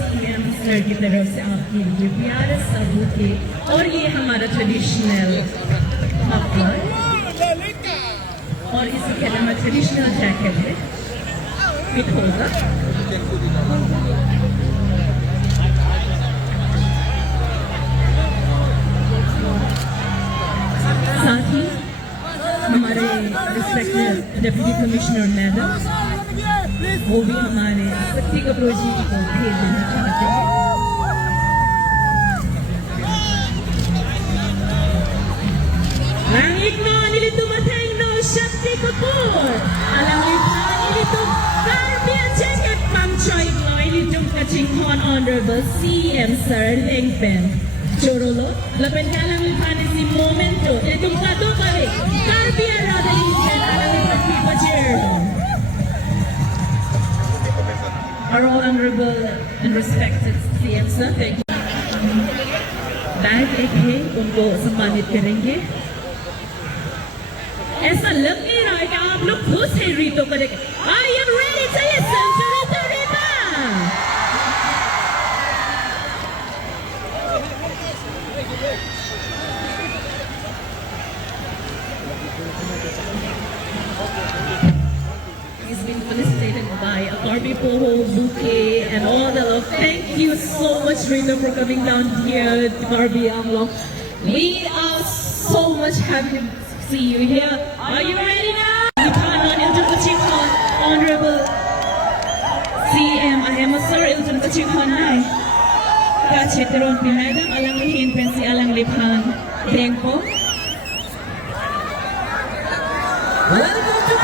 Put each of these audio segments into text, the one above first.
CM sir की तरफ से आपके लिए प्यारे सा बुके और ये हमारा ट्रेडिशनल मफलर और इसी के अलावा ट्रेडिशनल जैकेट है फिट होगा। साथ ही हमारे रिस्पेक्टेड डिप्टी कमिश्नर मैडम वो भी हमारे शक्ति कपूर जी को भेज देना चाहते हैं। Langit mo nilito mateng no Shakti Kapoor. Alang lipan nilito Caribbean jacket Mang Choi no nilito kachingkon Honorable CM Sir Lengpen. Chorolo, lapen alang lipan si momento nilito kato kami Caribbean rada lipan alang lipan pipa jerno. Our honorable and respected CM Sir, thank you. Bag एक है उनको सम्मानित करेंगे। ऐसा लग नहीं रहा है कि आप लोग खुश हैं रीतो को देख। Are you ready to listen to Rito Riba? He's been felicitated by a Barbie Poho bouquet and all the love. Thank you so much, Rito, for coming down here to Barbie Amlo. We are so much happy to see you here. Are you ready now? Honorable CM, I am a Sir Ilton Kachikonai. Kachiteron Pinadam, Alang Lihin Pensi Alang Lipang Dengpo. Welcome to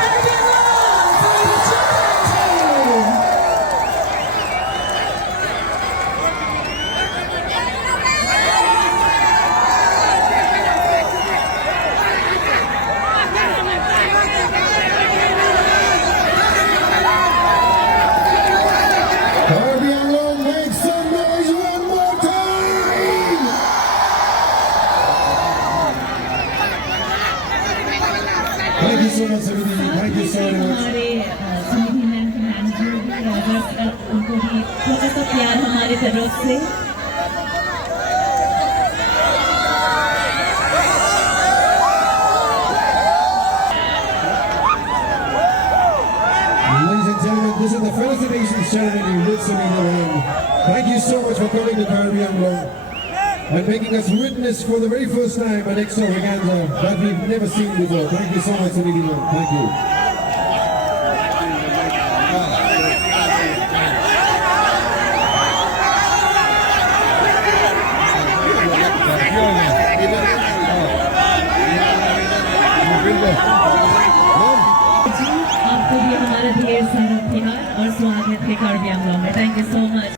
Thank you so much, Sunidhi. Thank you so much. हमारे Sunidhi ma'am के manager उनको भी थोड़ा सा प्यार हमारी तरफ से। Ladies and gentlemen, this is the felicitation ceremony with Sunidhi Chauhan. Thank you so much for coming to Caribbean Long and making us witness for the very first time an extravaganza that we've never seen before. Thank you so much, Sunidhi Chauhan. Thank you. आपको भी हमारा ढेर सारा प्यार और स्वागत है कार्बियांग में। Thank you so much.